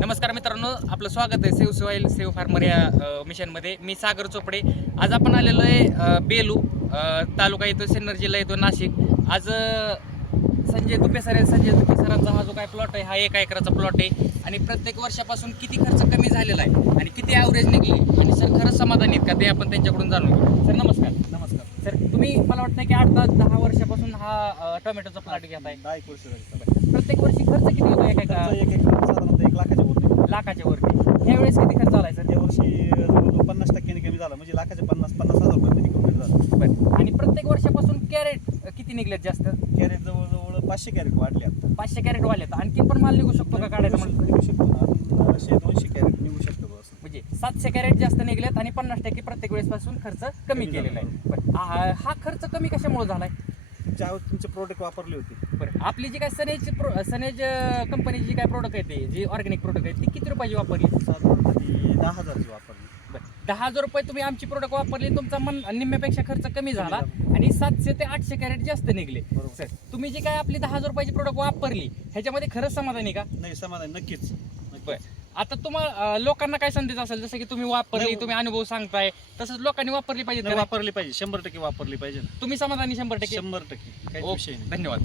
नमस्कार मित्रांनो, आपलं स्वागत आहे सेव्ह सॉईल सेव्ह फार्मर या मिशनमध्ये. मी सागर चोपडे. आज आपण आलेलो आहे बेलू तालुका येतो, सिन्नर जिल्हा येतो, नाशिक. आज संजय तुपे सरांचा हा जो काय प्लॉट आहे हा 1 एकराचा प्लॉट आहे आणि प्रत्येक वर्षापासून किती खर्च कमी झालेला आहे आणि किती ॲव्हरेज निघले आणि सर खरंच समाधानी आहेत का ते आपण त्यांच्याकडून जाणून घेऊ. सर नमस्कार. नमस्कार सर, तुम्ही मला वाटतं की 8-10 वर्षापासून हा टोमॅटोचा प्लॉट घेत आहे. 10 वर्ष झाली. प्रत्येक वर्षी खर्च किती होतो एका एक साधारणतः 1 लाखाच्या होते. लाखाच्या वरती? ह्यावेळेस किती खर्च आलाय सर? या वर्षी जवळजवळ 50% कमी झाला, म्हणजे लाखाचे 50,000 रुपये कमी झालं. बरं. आणि प्रत्येक वर्षापासून कॅरेट किती निघलेत जास्त? कॅरेट जवळजवळ 500 कॅरेट वाढले आता. 500 कॅरेट वाढलेत. आणखी पण माल निघू शकतो का काढायचं म्हणलं? निघू शकतो ना, 100-200 कॅरेट निघू शकतो बस. म्हणजे 700 कॅरेट जास्त निघलेत आणि 50% प्रत्येक वेळेस पासून खर्च कमी केलेला आहे. बरं. हा खर्च कमी कशामुळे झालाय? ज्यावेळेस तुमचे प्रोडक्ट वापरले होते, बरं. आपली जी काय सनेज कंपनीची जी काय प्रोडक्ट आहे ते जी ऑर्गॅनिक प्रोडक्ट आहे ती किती रुपयाची वापरली? साधारणतः ती 10,000ची वापरली. 10,000 रुपये तुम्ही आमची प्रोडक्ट वापरली, तुमचा निम्म्यापेक्षा खर्च कमी झाला आणि 700 ते 800 कॅरेट जास्त निघले. बरोबर. सर, तुम्ही जी काय आपली 10,000 रुपयाची प्रोडक्ट वापरली ह्याच्यामध्ये खरंच समाधानी का? नाही, समाधान नक्कीच. बरं. आता तुम्हाला लोकांना काय संदेश असेल, जसं की तुम्ही वापरली, नाही, तुम्ही अनुभव सांगताय, तसंच लोकांनी वापरली पाहिजे. नाही, वापरली पाहिजे, 100% वापरली पाहिजे. तुम्ही समाधानी 100%? 100% काही ओके, विषय नाही. धन्यवाद.